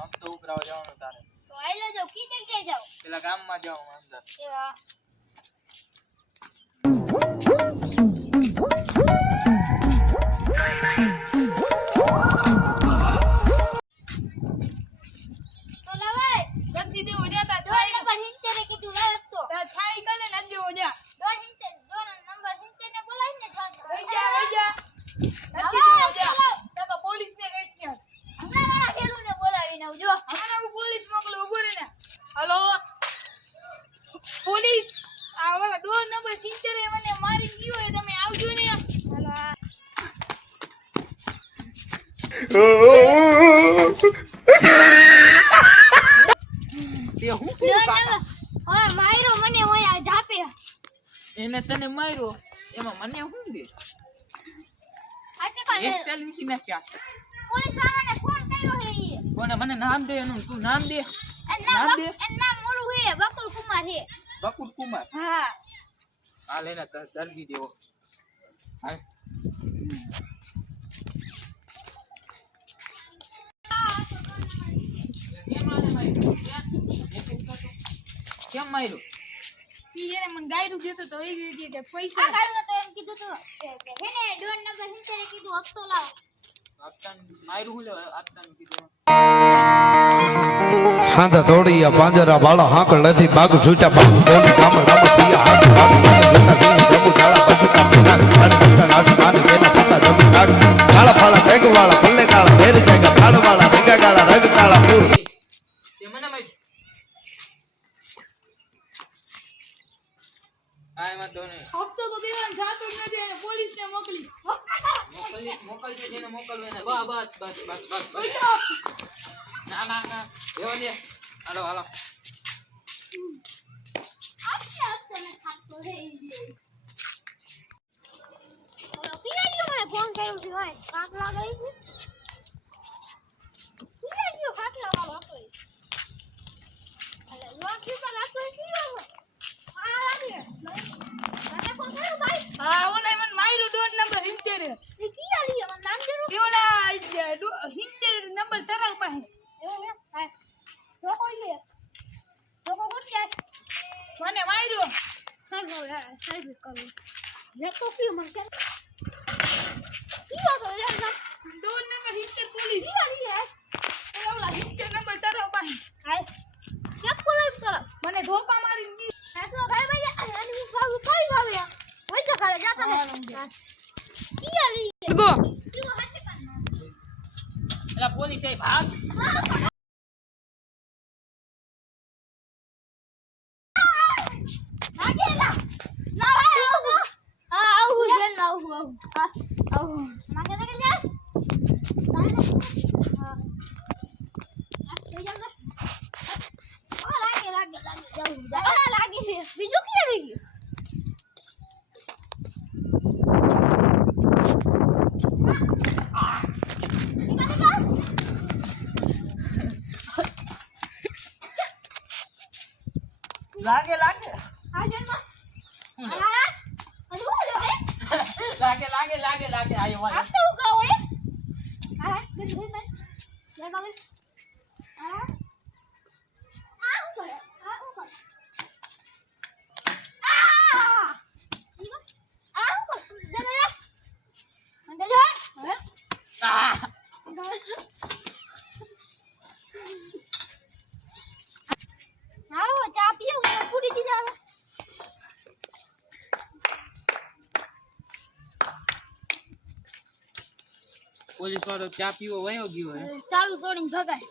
હપ્તો ઉઘરાવા જવાનું તારે. તો આઈ લેજો કી જગ્યાએ જાવ પેલા ગામમાં જાવ અંદર એવા. નંબર ને બોલાવીને વઈ જા વઈ જા હવે નથી દેવો જા ચાલો. નકર પોલીસ ને કહીશ કે હમણાં વાળા ખેલુને બોલાવીને આવજો હમણાં હું પોલીસ મોકલું ઊભો રહે ને હલો પોલીસ આ વાળા ડોર નંબર સિત્તેર એ મને મારી ગયો એ તમે આવજો ને હાલો આ. તે હું નંબર ઓય માયરો મને ઓય જાપે. એને તને માર્યો? એમાં મને હું દે આજે કાલે. એસ્ટેલ વિશે નાખ્યા? પોલીસ વાળાને ફોન કર્યો હે કોને મને નામ દે એનું? તું નામ દે. નામ નામ દે. એનું નામ ઓલું હે બકુલ કુમાર હે. બકુલ કુમાર? હા. હાલ એને ધરબી દેવો. હાલ. માર્યો? કેમ? માર્યું? ઈ એને મને ગાયરું દેતો તો એ કે કે આ પૈસા કાળું તો એમ કીધું તો હે ને ડોન નંબર હિંચરે કીધું હપ્તો લાવ. આપતાન માર્યું હું લેવા આપતાન કીધું. હાંધા થોડી પાંજરા વાળા હાંકળ નથી બાગ છૂટા બાગ ગામ રામ પિયા હાથ દે હાલો હાલો મને ફોન કર્યો છે ભાઈ કાંક લાગે છે ખાટલા વાળો હતો લોક હે કીયો હે? આ લાગે મને ફોન કર્યો ભાઈ હા ઓલા મને માર્યું ડોર નંબર સિત્તેર ઈ કીયા લીયો મને નામ જરૂર એ ઓલા નંબર તરાવ પાસે એવું હે હા જો કોઈ લે જો કોઈ કોટિયા મને માર્યો સાહેબ સાહેબ કરું લે તો કીયો મને કે તો નંબર સિત્તેર પોલીસ કીયા લીયો ઓલા ઓલા સિત્તેર નંબર પાસે હાય કેમ બોલાવ ચલો મને ધોકા મારી દી. આ તો ગાય ભાઈ આની હું કાવું કઈ ભાવે ઓય તો કરે જાતા હે કીયા લીયો ગો. કીયો હાથે કર એલા પોલીસ એ ભાગ. lagi lagi lagi jauh લાગે લાગે લાગે લાગે આયો આપ વાય તો ઉગાવ હે આ બેન બેન બેન લે બાબે આ આ ઉપર આ ઉપર આ આ ઉપર લે લે અંડે જો હવે આ હાલો ચા પીઓ મને પૂરી દીધા હવે પોલીસ વાળો ચા પીવો વયો ગયો હે. તારું તોડીને ભગાય.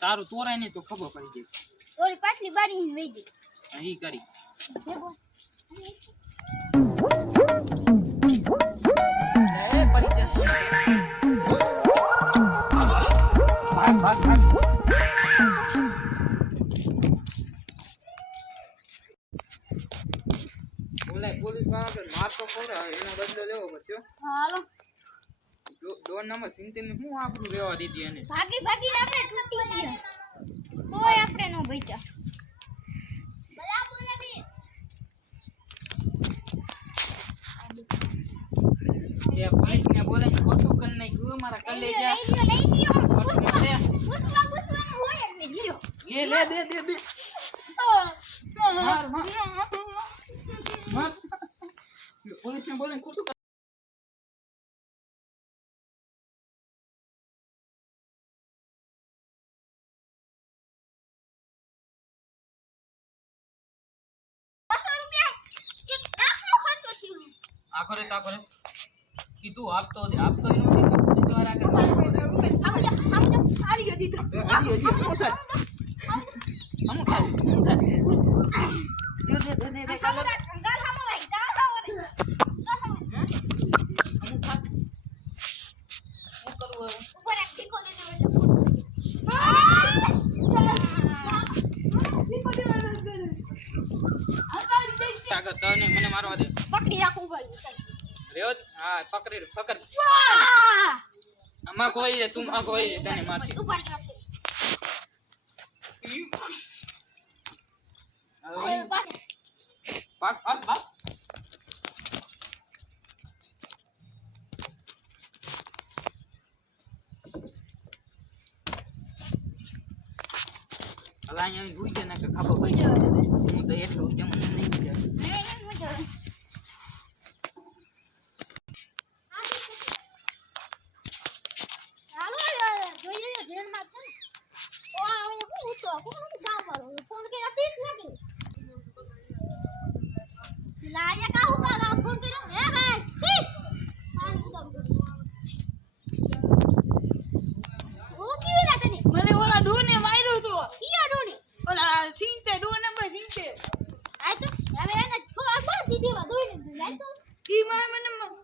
તારું તોરાય નહીં તો ખબર પડી ગઈ. ઓલી પાછલી બારી વહી ગઈ. અહીં કરી. ડો- ડોર નંબર સિત્તેર ને શું રહેવા દીધી એને? ભાગી ભાગીને આપણે તૂટી ગયા. કોઈ આપણે નો બચ્યા એ ને બોલાવીને ખોટું કરી નાખ્યું મારા કલેજા. લઈ લ્યો લઈ લ્યો ખોટું કરી લે. પૂછવા પૂછવાનું એ લે દે દે દે. માર માર. માર. પોલીસને બોલે ખોટું આ કરે તો આ કરે કીધું આપતો આપતો નથી તો પોલીસવાળા કે આવો જા આવો જા હારી ગયો દીધો હજી હજી શું થાય આમ થાય શું થાય દે દે દે જા ગાલ સામો લાઈ ગાલ સામો લાઈ. અમુક થાય શું કરવું હવે ઉપર એક ટીકો દે દે બેટા આગળ તને મને મારવા દે પકડી રાખવું પડે રેવ હા પકડી પકડ. આમાં કોઈ છે તું કોઈ છે તને મારતી પાક પાક પાક હવે અહીંયા ઉઈ જાય ને કે ખાબો પડી જાય હું તો એટલું ઉઈ જાય મને નહીં જાય હાલો યાર, જોઈએ છે જેલમાં છે ને. ઓ, આ અહીંયા કોણ ઊંચો? કોણ ઊંચો ગામવાળો? ફોન કર્યા પીસ લાગે. લા, અહીંયા કાં ઊભા હતા? ફોન કર્યો? હે ભાઈ, પીસ. પાણી ઉતારું. ઊંચી વેલા તને. મને ઓલા ડોને માર્યો તો ઈયા ડોની. ઓલા સિંતે ડો નંબર સિંતે આ તો હવે એને થોડા બસ દીધી વા દોઈને દીધી. આ તો ઈ માં મને મ-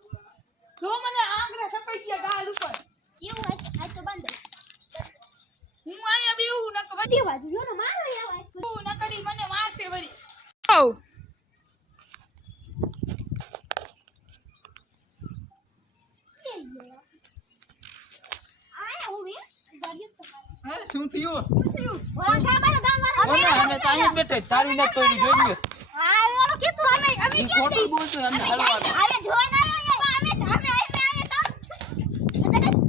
જો મને આંગળા સપાઈ ગયા ગાલ ઉપર. એવું હોય, આ તો બંધ. હું અહીંયા બેહું નક બધી બાજુ જો ને મારો એવા એક બધું નકરી મને મારશે વળી. આવ. હું મારી. અરે શું થયું? ઓલા સાહેબ આ ગામવાળા. અમે અમે તો અહીંયા જ બેઠા. તારી નથી તોડી જોઈએ હા ઓલો કીધું અમે અમે કેમ? બોલતું અમે હલવા દે. અમે જોઈને આવ્યા અમે અમે અમે આયા તા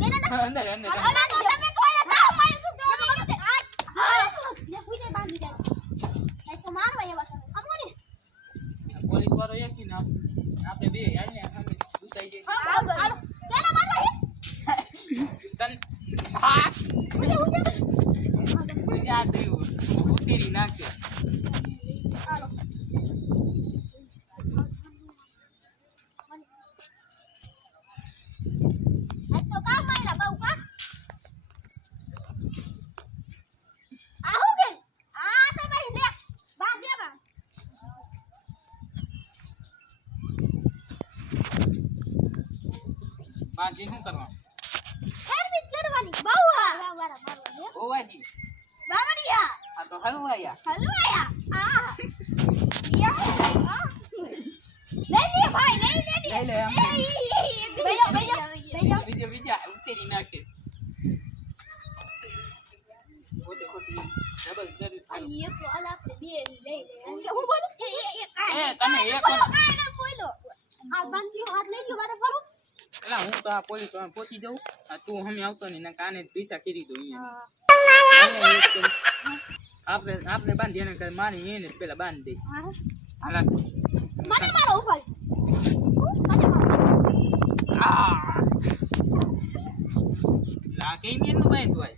અંદર અંદર અંદર. હવે તો તમે તો આયા તાવ મારી તું તો વખતે હા ને પૂછે બાંધી જાય એ તો મારવા એવા તમે અમો ને પોલીસ વાળો એક ને આપ- આપણે બે આવીને સામે ઉતારી જઈએ. હાલો કેલા મારવા હે તન હા. ઉજે ઉજે યાદ થયું ઉતરી નાખ્યો હાલો આ તો કામ માર્યા બહુ કા આ હું કે આ તો ભાઈ લે બાજે બા બાજી શું કરવાનું? હેરપીટ કરવાની બહુ આ. વારા મારવાની ઓવાજી બાવડિયા આ તો હલવાયા. હલવાયા. આ યા આ. લઈ લે ભાઈ લઈ લે લે. લઈ લે આમ. બેજો બેજો બેજો. બીજો બીજા ઉતરી નાખે. ખોટી ખોટી ડબલ જરૂર થાય. આ એક તો આલા આપણે બે લઈ લે. અને હું બોલું? એ એ એ કાંઈ એ, તમે કાંઈ એક બોલો, કાંઈ નહીં બોલો. આ બાંધ્યો હાથ લઈ ગયો મારે ફરું. એલા હું તો આ પોલીસવાળા પહોંચી જાઉં આ તું હમે આવતો ને એના કાને પૈસા ખીરી દઉં અહીંયા. આપણે આપણે બાંધી એને કરે મારી એને પેલા બાંધી દે. હાલા. મને મારો ઉપર આ. લા હોય?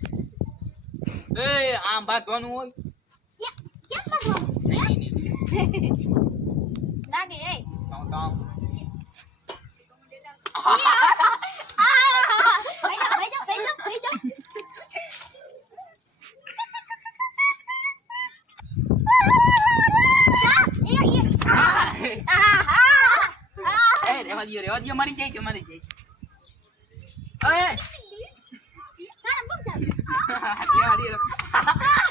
એ આમ બાંધવાનું હોય? કેમ બાંધવાનું નહીં નહીં નહીં લાગે એ તો તો બેજો બેજો બેજો બેજો જા એ એ આ આ હા એ રેવા દ્યો રેવા દ્યો મારી જાય છે મારી જાય છે એ ચાલ બમ ચાલ રેવા દ્યો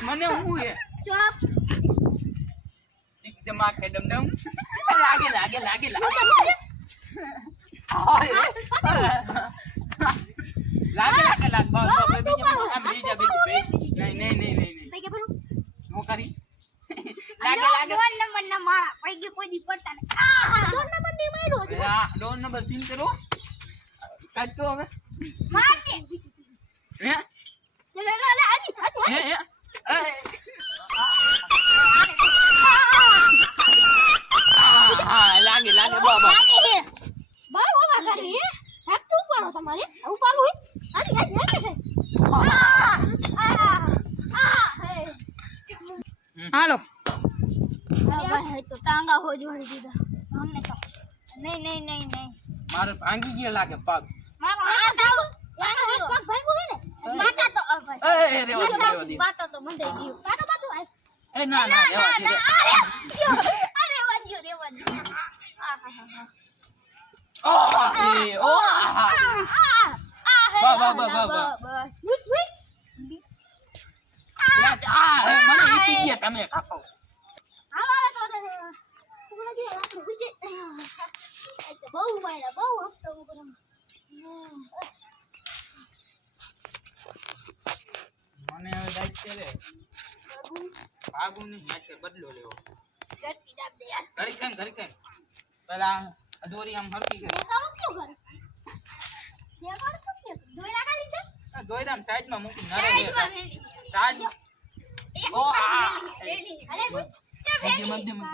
મને હું હે ચોપ એકદમ આ કે ડમ ડમ લાગે લાગે લાગે લાગે ઓય લાગે લાગે લાગે બસ બસ આમ બીજા બીજા નહીં નહીં નહીં નહીં હું કરી લાગે લાગે દોન નંબર ના મારા પૈકી કોઈ દી પડતા ને નંબર માર્યો ડોન નંબર સીન કરો કાચો હવે મારે આવું પાલું હાલી. તો ટાંગા હો જોડી નહીં નહીં નહીં નહીં. મારો ને? રેવા દે અરે અરે વાજ્યો રેવા દે હા. તમે કાપો બહુ વાયલા બહુ હફતો ઉપર મને હવે દાઈત છે રે. ભાગું યાર કે બદલો લેવો. ગરતી દાબ દે યાર. ઘડી કેમ ઘડી કેમ પેલા દોરી આમ હરકી ગઈ દોરી આમ સાઈડમાં મૂકી નરે સાઈડ ઓ, આ. મધ્ય, મધ્ય, મધ્ય.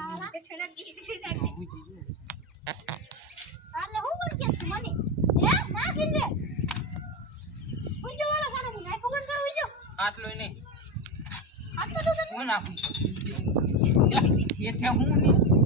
આલે હું બોલ કે મને? હે? ના કીધે ઉજો વાળો સાનો હું નાખો બંધ કરો ઉજો આટલો નહીં. આ તો તો હું નાખું. એ કે હું નહીં.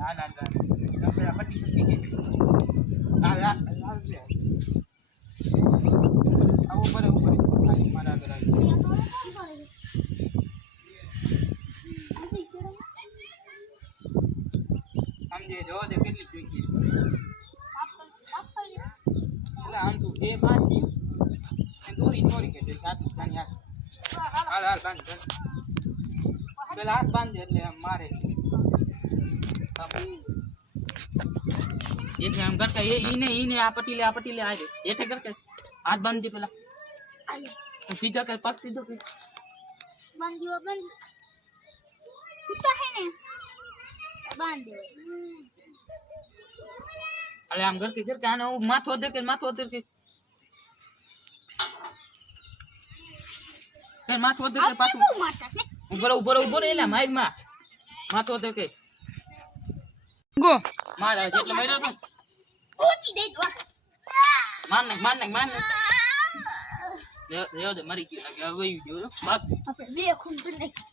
આ ના ના ના પેલા પટ્ટી પટ્ટી કે આ લા લાલ છે આ ઉપર ઉપર આ મારા આગળ આવી સમજે જો તે કેટલી જોઈ એટલે આમ તું બે પાંચ ગયું એ દોરી ચોરી કે છે સાચું જાણી હાથ હાલ હાલ બાંધ બાંધ પેલા હાથ બાંધે એટલે આમ મારે આમ. એટલે આમ કરતા એ ઈને ઈને આ પટીલે આ પટીલે આ એઠે કરતા હાથ બાંધ દે પેલા તો સીધા કર પગ સીધો કર બાંધ્યો બંધ તો હે ને બાંધ્યો અલે આમ કરતી કરતી આને હું માથું અધર કે માથું અધર કે કર માથું અધર કે પાછું. ઉભરો ઉભરો ઉભરો રહો મારમાં. માથું અધર કે ગો. માર જેટલે માર્યો તો. કોચી દે દો માર નાખ માર નાખ માર નાખ. રેવ દે મરી ગયો. લાગે હવે ગયો બાકી. આપણે બે ખૂન કરી નાખી